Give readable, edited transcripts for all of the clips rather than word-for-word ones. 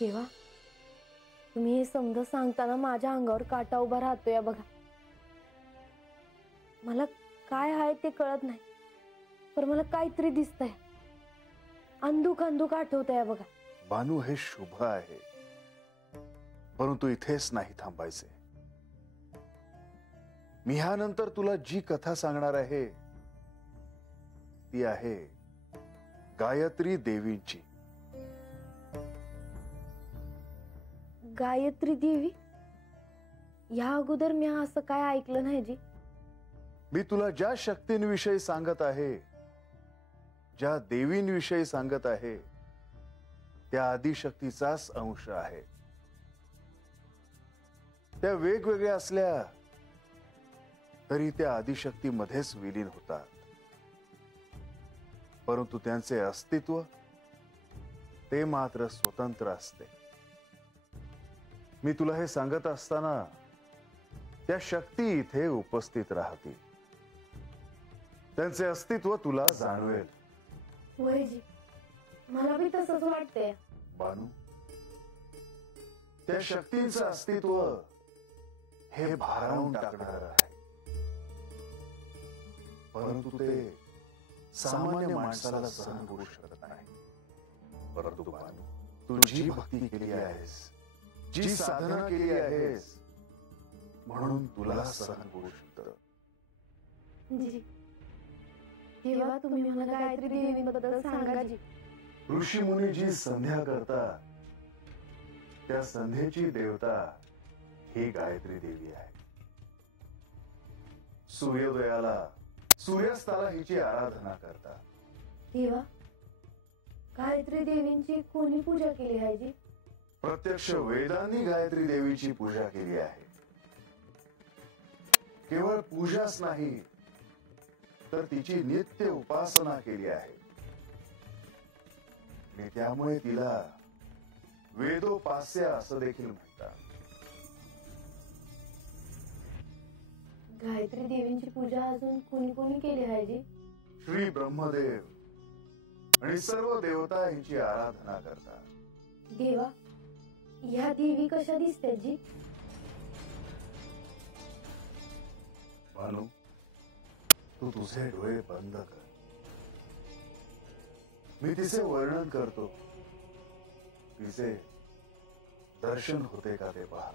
देवा, तुम्ही हे समजा सांगताना माझ्या अंगावर काटा उभा राहतोय बघा. मला काय आहे ते कळत नाही, पण मला काहीतरी दिसतंय. अंधुक अंधुक आठवतंय बघा. बानू, हे शुभ आहे, परंतु इथेच नाही थांबायचे. मी ह्यानंतर तुला जी कथा सांगणार आहे ती आहे गायत्री देवींची. गायत्री देवी? या अगोदर मी असं काय ऐकलं नाही जी. मी तुला ज्या शक्तींविषयी सांगत आहे, ज्या देवींविषयी सांगत आहे, त्या आदिशक्तीचाच अंश आहे. त्या वेगवेगळ्या असल्या तरी त्या आदिशक्तीमध्येच विलीन होतात, परंतु त्यांचे अस्तित्व ते मात्र स्वतंत्र असते. मी तुला हे सांगत असताना त्या शक्ती इथे उपस्थित राहतील. त्यांचे अस्तित्व तुला जाणवेल. वयजी, मला बी तसंच वाटतंय. बानू, त्या शक्तींचं अस्तित्व हे भारावून टाकणार आहे, परंतु ते सामान्य माणसाला सहन करू शकत नाही. परंतु बानू, तू जी भक्ती केली आहेस, जी साधना केली आहेस, म्हणून तुला सहन करू शकतं. जी, देवा, तुम्ही मला गायत्री देवीबद्दल सांगा जी. ऋषी मुनी जी संध्या करतात, त्या संध्येची देवता ही गायत्री देवी आहे. सूर्योदयाला, सूर्यास्ताला हिची आराधना करतात. देवा, गायत्री देवींची कोणी पूजा केली आहे जी? प्रत्यक्ष वेदांनी गायत्री देवीची पूजा केली आहे. केवळ पूजाच नाही, तर तिची नित्य उपासना केली आहे. आणि त्यामुळे तिला वेदोपास्य असं देखील म्हणतात. गायत्री देवींची पूजा अजून कोणी कोणी केली आहे जी? श्री ब्रह्मदेव आणि सर्व देवता यांची आराधना करतात. देवा, ह्या देवी कशा दिसतात जी? भानू, तू तुझे डोळे बंद कर. मी तिचे वर्णन करतो. तिचे दर्शन होते का ते पहा.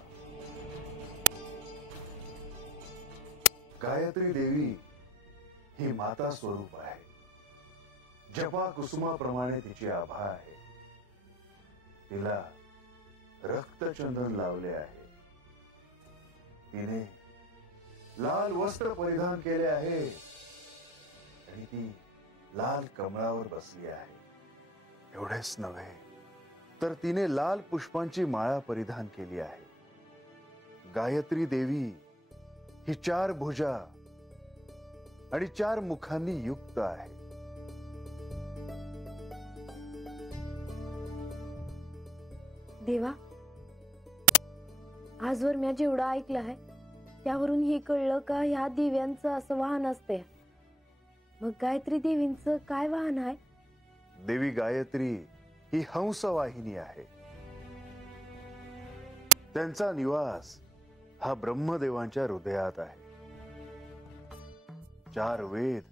गायत्री देवी ही माता स्वरूप आहे. जपा कुसुमाप्रमाणे तिची आभा आहे. तिला रक्तचंदन लावले आहे. तिने लाल वस्त्र परिधान केले आहे आणि ती लाल कमळावर बसली आहे. एवढेच नव्हे, तर तिने लाल पुष्पांची माळा परिधान केली आहे. गायत्री देवी ही 4 भुजा आणि 4 मुखांनी युक्त आहे. देवा, आजवर मी जेवढं ऐकलं आहे त्यावरून हे कळलं का ह्या दिव्यांचं असं वाहन असते. मग गायत्री देवींचं काय वाहन आहे? देवी गायत्री ही हंसवाहिनी आहे. त्यांचा निवास हा ब्रह्मदेवांच्या हृदयात आहे. 4 वेद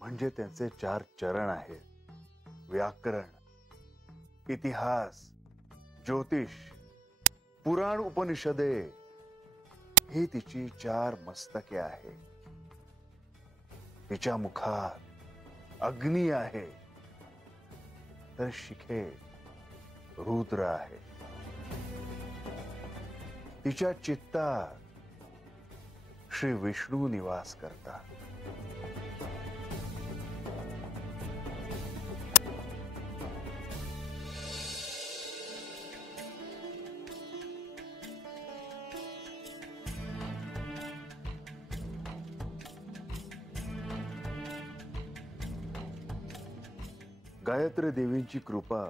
म्हणजे त्यांचे 4 चरण आहेत. व्याकरण, इतिहास, ज्योतिष, पुराण, उपनिषदे ही तिची 4 मस्तके आहे. तिच्या मुखात अग्नी आहे, तर शिखे रुद्र आहे. तिच्या चित्तात श्री विष्णू निवास करतात. गायत्री देवींची कृपा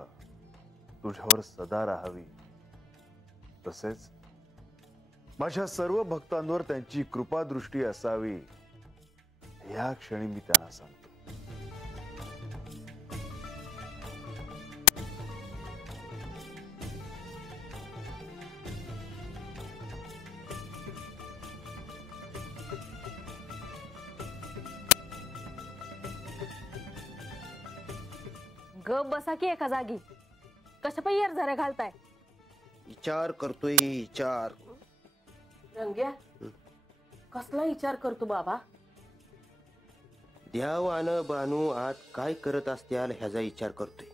तुझ्यावर सदा राहावी. तसेच माझ्या सर्व भक्तांवर त्यांची कृपा दृष्टी असावी, या क्षणी मी त्यांना सांगतो. गप बसा की एका जागी. कशा पायी यार झऱ्या घालताय? विचार करतोय विचार. रंग्या, कसला विचार करतो बाबा? द्यावानं बानू आत काय करत असत्याल ह्याचा विचार करतोय.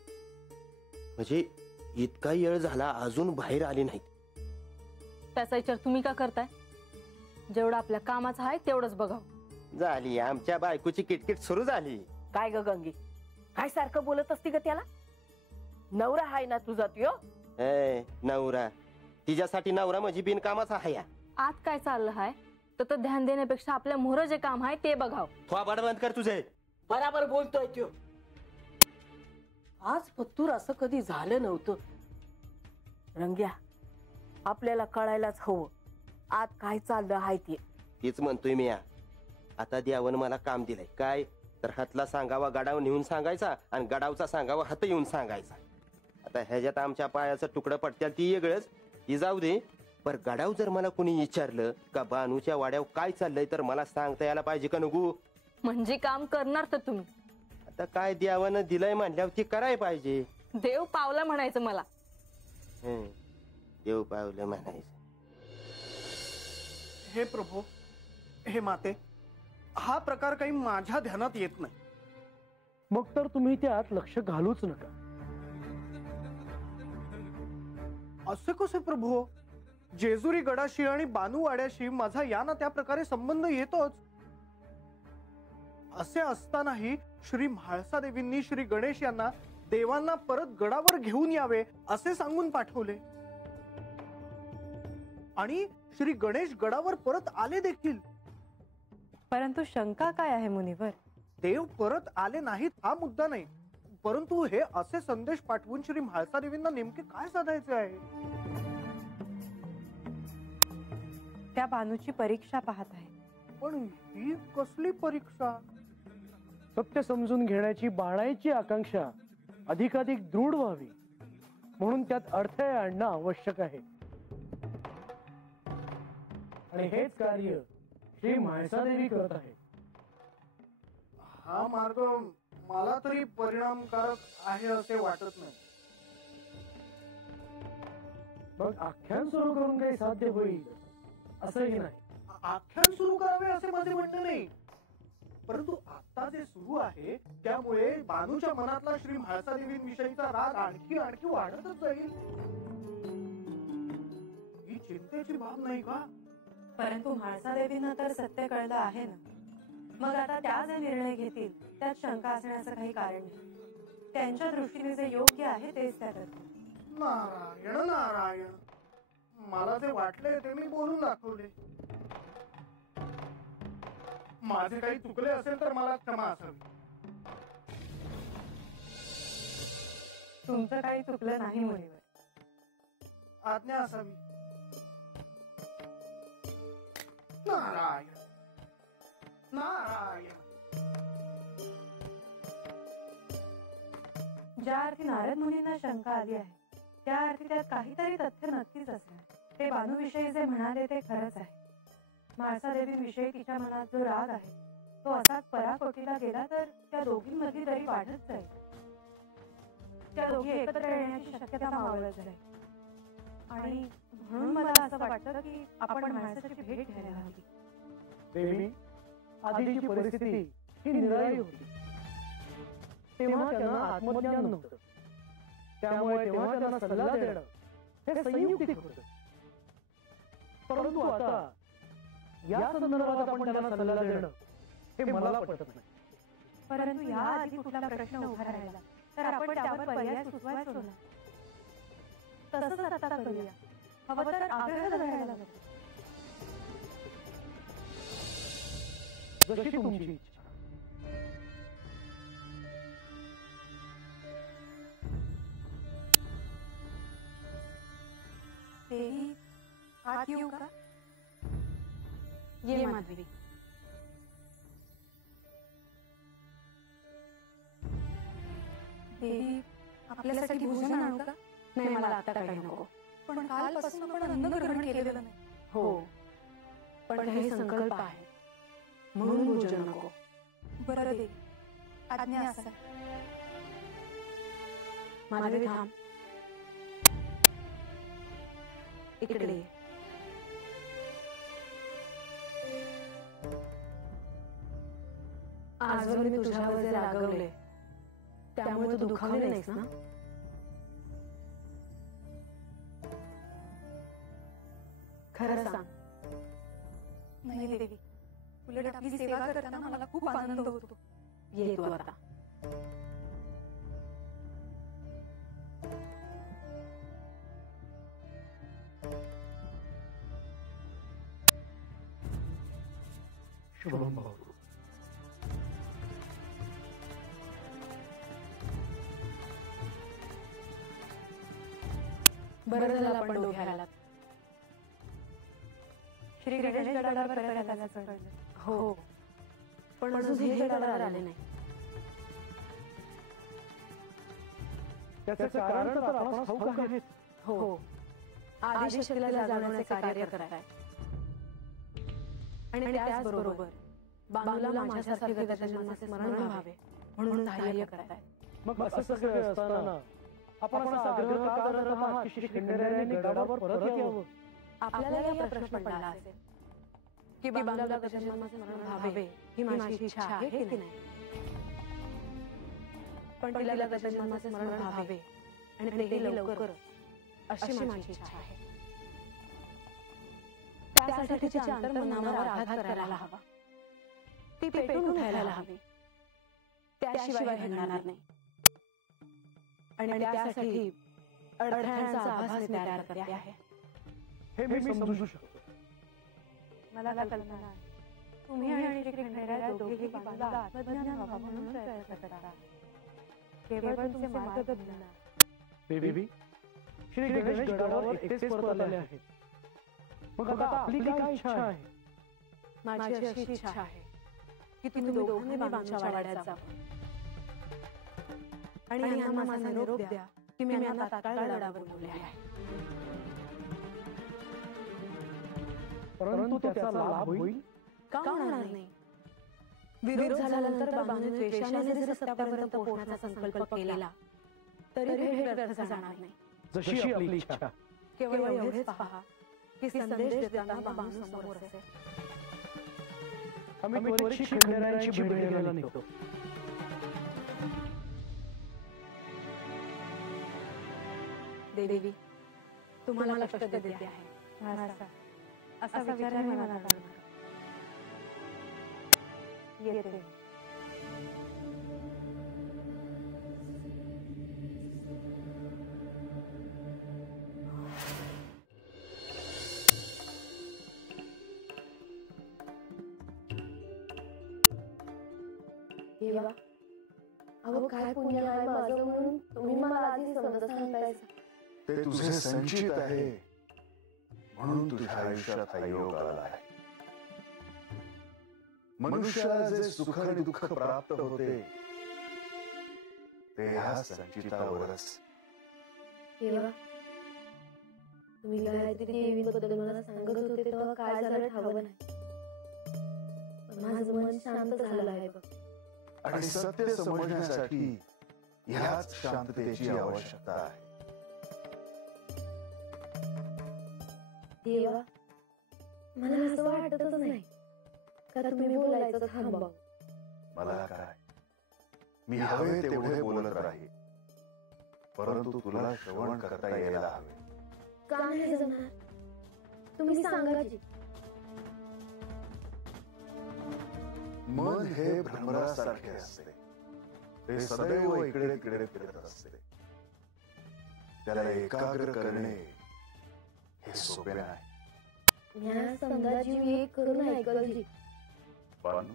म्हणजे इतका वेळ झाला अजून बाहेर आले नाहीत. त्याचा विचार तुम्ही का करताय? जेवढं आपल्या कामाचं आहे तेवढंच बघाव. झाली आमच्या बायकोची किटकिट सुरू झाली. काय ग गंगी, काय सारखं बोलत असती ग त्याला? नवरा हाय ना तुझा त्यो? नवरा तिच्यासाठी नवरा म्हणजे बिनकामाचा आहे. आत काय चाललं हाय तर ध्यान देण्यापेक्षा आपल्या मोहर जे काम आहे ते बघाव. थोबाड बंद कर तुझे. बराबर बोलतोय त्यो. आज पत्तूर असं कधी झालं नव्हतं. रंग्या, आपल्याला कळायलाच हवं आत काय चाललं हाय ते. तीच म्हणतोय मी. आता द्यावन मला काम दिलंय काय तर हातला सांगावा गडाव नेऊन सांगायचा आणि गडावचा सांगावा हात येऊन सांगायचा. आता ह्याच्यात आमच्या पायाचं तुकडं पडत्याल ती वेगळंच, ती जाऊ दे. पर गडाव जर मला कोणी विचारलं का बानूच्या वाड्यावर काय चाललंय तर मला सांगता यायला पाहिजे का नको? म्हणजे काम करणार तर तुम्ही. आता काय द्यावानं दिलंय म्हणल्यावर ती कराय पाहिजे. देव पावला म्हणायचं मला. देव पावलं म्हणायचं. हे प्रभू, हे माते, हा प्रकार काही माझ्या ध्यानात येत नाही. मग तर तुम्ही त्यात लक्ष घालूच नका. असे कसे प्रभू? जेजुरी गडाशी आणि बानूवाड्याशी माझा या ना त्या प्रकारे संबंध येतोच. असे असतानाही श्री म्हाळसा देवींनी श्री गणेश यांना देवांना परत गडावर घेऊन यावे असे सांगून पाठवले आणि श्री गणेश गडावर परत आले देखील. परंतु शंका काय आहे मुनिवर? देव परत आले नाहीत हा मुद्दा नाही, परंतु हे असे संदेश पाठवून श्री म्हाळसा देवींना नेमके काय साधायचे आहे? त्या बानूची परीक्षा पाहत आहे. पण ही कसली परीक्षा? सत्य समजून घेण्याची बाळाची आकांक्षा अधिकाधिक दृढ व्हावी म्हणून त्यात अडथळे आणणं आवश्यक आहे. आणि हेच कार्य श्री म्हाळसादेवी करत आहे. हा मार्ग मला तरी परिणामकारक आहे असे वाटत नाही. मग आख्यान सुरू करून काही साध्य होईल असंही नाही. आख्यान सुरू करावे असे माझे म्हणणे नाही, परंतु आता जे सुरू आहे त्यामुळे बानूच्या मनातला श्री म्हाळसा देवींविषयीचा राग आणखी आणखी वाढतच जाईल. ही चिंतेची बाब नाही का? परंतु म्हाळसा देवींना तर सत्य कळलं आहे ना. मग आता त्या जे निर्णय घेतील त्यात शंका असण्याचं काही कारण नाही. त्यांच्या दृष्टीने जे योग्य आहे तेच त्या करतील. नारायण नारायण, मला जे वाटले ते मी बोलून दाखवले. माझे काही चुकले असेल तर मला क्षमा असावी. तुमचं काही चुकलं नाही मुनिवर. आज्ञा असावी. नारायण नारायण. ज्या अर्थी नारद मुनींना शंका आली आहे त्या अर्थी त्यात काहीतरी तथ्य नक्कीच असणार. ते बानूविषयी जे म्हणाले ते खरंच आहे. म्हाळसा देवीविषयी तिच्या मनात जो राग आहे तो असाच पराकोटीला गेला तर त्या दोघींमधली दरी वाढत जाईल. त्या दोघी एकत्र येण्याची शक्यता मावळत जाईल. आणि म्हणून मला असं वाटतं की आपण म्हाळसाची भेट घ्यायला हवी. देवी, आधीची परिस्थिती ही निराळी होती. तेव्हा त्यांना आत्मज्ञान नव्हतं, त्यामुळे तेव्हा त्यांना सल्ला देणं हे संयुक्तिक होतं. परंतु आता या संदर्भात आपण त्यांना सल्ला देणं हे मला पटत नाही. परंतु या आधी कुठला प्रश्न उभा राहिला तर आपण त्यावर पर्याय सुचवायचो ना. तसंच आता करूया. हवं तर आग्रह धरायला नको. जशी तुमची इच्छा. देवी, आत येऊ का? ये माधवी. देवी, आपल्यासाठी भोजन आणू का? नाही, मला आता काही नको. पण कालपासून आपण अन्न ग्रहण केलेलं नाही. हो, पण हे संकल्प आहे म्हणून भोजन नको. बरं देवी, आज्ञा असा. माधवी थांब. इकडे ये. आजवर मी तुझ्यावर जे रागवले त्यामुळे तू दुखावले नाहीस ना? खरं सांग. नाही देवी, उलट आपली सेवा करताना मला खूप आनंद होतो. ये तू आता. शुभम भाऊ. बरं झालं आपण दोघे आलात. श्री गणेश गडावर परत आल्याचं कळलं. हो, पण अजून हे गडावर आले नाही. त्याचं कारण तर आपण ठाऊक आहे. हो, आदिशक्तीला जागवण्याचे कार्य करताय आणि त्याचबरोबर बानूला माझ्यासारखे गजजन्माचे स्मरण व्हावे म्हणून सहाय्य करताय. मग असं सगळं असताना आपण असा आग्रह का करत आहात की श्री खंडेरायांनी गडावर परत यावं? आपल्याला या प्रश्न पडला असेल की बानूला गजजन्माचे स्मरण व्हावे ही माझी इच्छा आहे की नाही, पण तिला गजजन्माचे स्मरण व्हावे आणि तेही लवकर अशी माझी इच्छा आहे. त्यासाठी तिच्या अंतर्मनावर आघात करायला हवा. ती पेटून उठायला हवी. त्याशिवाय घडणार नाही. आणि त्यासाठी अडथळ्यांचा आभास मी तयार करते आहे. हे मी समजू शकतो. मला कल्पना आहे, तुम्ही आणि श्री खंडेराय दोघेही बानूला आत्मज्ञान व्हावं म्हणून प्रयत्न करता. केवळ तुमचे मार्ग बदलणार. देवी, श्री गणेश गडावर एकटेच परत आले आहेत. मग आता आपली काय इच्छा आहे? माझी अशी इच्छा आहे की तुम्ही दोघांनी बानूच्या वाड्यात जावं आणि यांना माझा निरोप द्या की मी यांना तात्काळ गडावर बोलवले आहे. परंतु त्याचा लाभ होईल का होणार नाही? विरोध झाल्यानंतर बानूने द्वेषाने जर सत्यापर्यंत पोहोचण्याचा संकल्प केला तरी भेट व्यर्थ जाणार नाही. जशी आपली इच्छा. केवळ एवढेच पहा की संदेश देताना बानू समोर असेल. आम्ही त्वरित श्री खंडेरायांची भेट घ्यायला निघतो. देवी, तुम्हाला कष्ट देते आहे असा विचाराने मला लागणार. येते. देवा, अहो काय पुण्य आहे माझं म्हणून तुम्ही मला आधी समज सांगतायसा. ते तुझे संचित आहे म्हणून तुझ्या आयुष्यात हा योग आला आहे. मनुष्याला जे सुख आणि दुःख प्राप्त होते ते ह्या संचितावरच. देवा, तुम्ही गायत्री देवीबद्दल मला सांगत होते तेव्हा काय झालं ठावं नाही, पण माझं मन शांत झालं आहे बघ. आणि सत्य समजण्यासाठी ह्याच शांततेची आवश्यकता आहे. देवा, मला असं वाटतच नाही का तुम्ही बोलायचं थांबवा. मला काय, मी हवे तेवढे बोलत राहील, परंतु तुला श्रवण करता यायला हवे. का नाही जमणार? तुम्ही सांगा की. मन हे भ्रमरासारखे असते. ते सदैव इकडे तिकडे फिरत असते. त्याला एकाग्र करणे हे सोपे नाही. ज्ञान समजा जीव एक करून ऐकल जी. पण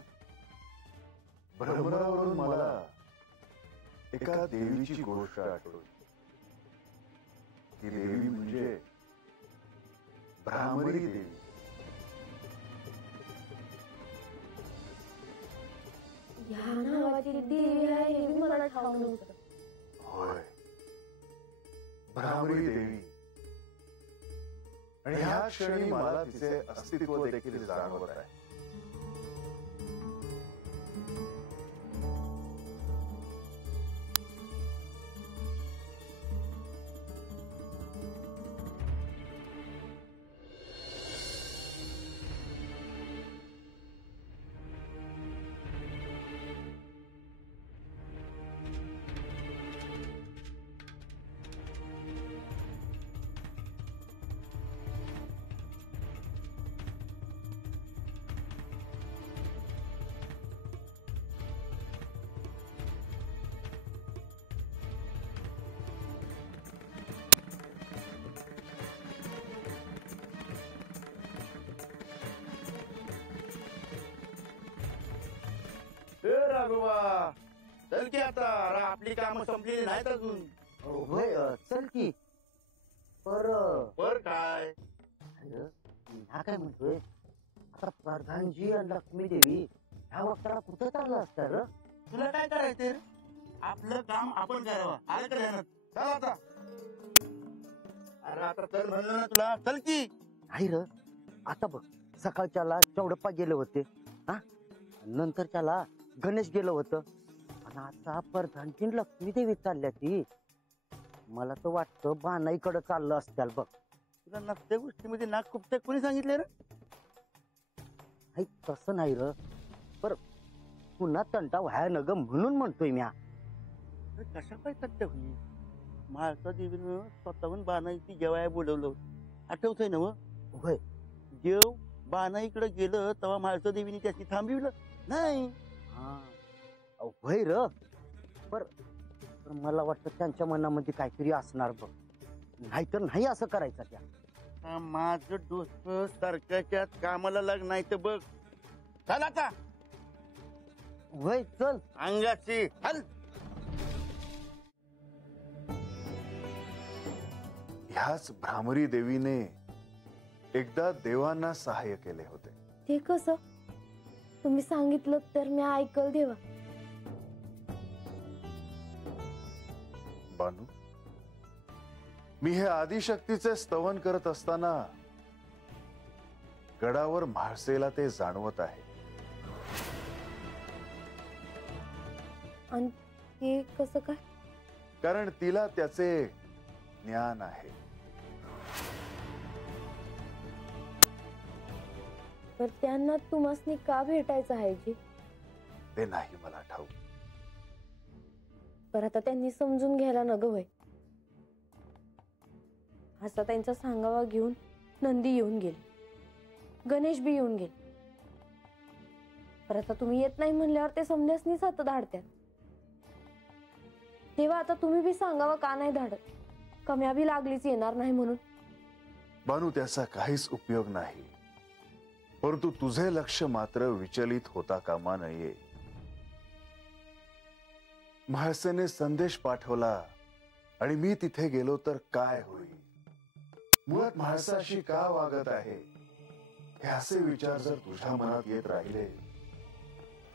भ्रमरावरून मला एका देवीची गोष्ट आठवली. ती देवी म्हणजे भ्रामरी देवी. ह्या नावाची देवी आहे हे मला ठाऊक नव्हतं. होय, भ्रामरी देवी. आणि ह्या क्षणी मला तिचे अस्तित्व देखील जाणवत आहे. चल की आता अरे आपली कामं संपलेली नाहीत अजून. होय चल की. बर काय हा काय म्हणतोय आता प्रधानजी आणि लक्ष्मी देवी ह्या वक्ताला कुठं चाललं असतं र? तुला काय करायचंय रे? आपलं काम आपण करावं आलं का ध्यानात? चल आता. अरे आता चल म्हणलं ना तुला, चल की. नाही र, आता बघ सकाळच्याला चौडप्पा गेले होते हा, नंतरच्याला गणेश गेलं होतं आणि आता प्रधानजी आणि लक्ष्मी देवी चालल्या ती. मला तर वाटतं बानाईकडे चाललं असत्याल बघ. तुला नसत्या गोष्टीमध्ये नाक कुपत्या कोणी सांगितले रे? नाही तसं नाही र, पर पुन्हा तंटा व्हाय न ग म्हणून म्हणतोय म्या. कशा काय सत्य होईल? म्हाळसा देवीनं स्वतःहून बानाईची जेवाय बोलवलं, आठवतंय ना? होय. देव बानाईकडे गेलं तेव्हा म्हाळसा देवीने त्याची थांबविलं नाही. हा होय र, पर मला वाटतं त्यांच्या मनामध्ये काहीतरी असणार बघ, नाहीतर नाही असं करायचं त्या. माझं डोसं सारख्याच्या कामाला लाग नाही तर बघ. चल आता. होय चल. अंगाची हल. ह्याच भ्रामरी देवीने एकदा देवांना सहाय्य केले होते. ते कसं? तुम्ही सांगितलं तर मी ऐकल देवा. बानू, मी हे आदिशक्तीचे स्तवन करत असताना गडावर म्हाळसेला ते जाणवत आहे. आणि ते कसं काय? कारण तिला त्याचे ज्ञान आहे. तर त्यांना तुम्हासनी का भेटायचं आहे जी? ते नाही मला ठाऊक. पर आता त्यांनी समजून घ्यायला न ग वय. असा त्यांचा सांगावा घेऊन नंदी येऊन गेले, गणेश बी येऊन गेले. पर आता तुम्ही येत नाही म्हणल्यावर ते समजासनीच हात धाडत्यात. तेव्हा आता तुम्ही बी सांगावा का नाही धाडत? कम्या बी लागलीच येणार नाही म्हणून. बानू, त्याचा काहीच उपयोग नाही. परंतु तुझे लक्ष मात्र विचलित होता कामा नये. म्हाळसेने संदेश पाठवला आणि मी तिथे गेलो तर काय होईल? मुळात म्हाळसाशी का वागत आहे हे असे विचार जर तुझ्या मनात येत राहिले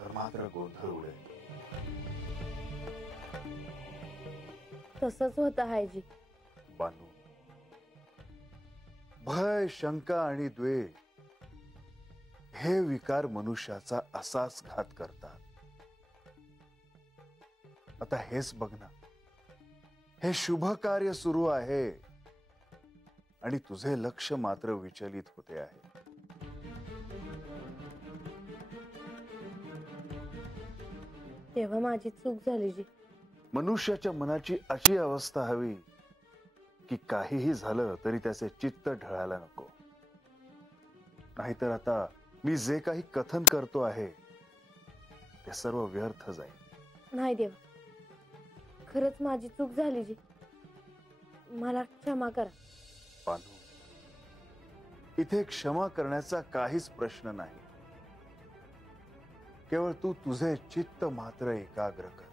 तर मात्र गोंधळ उडेल. तसंच होत आहे जी. बानू, भय, शंका आणि द्वेष हे विकार मनुष्याचा असाच घात करतात. आता हेच बघ ना, हे शुभ कार्य सुरू आहे आणि तुझे लक्ष मात्र विचलित होते आहे. तेव्हा माझी चूक झाली जी. मनुष्याच्या मनाची अशी अवस्था हवी की काहीही झालं तरी त्याचे चित्त ढळायला नको. नाहीतर आता मी जे काही कथन करतो आहे ते सर्व व्यर्थ जाईल. नाही देवा, खरंच माझी चूक झाली जी. मला क्षमा करा. बानू, इथे क्षमा करण्याचा काहीच प्रश्न नाही. केवळ तू तुझे चित्त मात्र एकाग्र कर.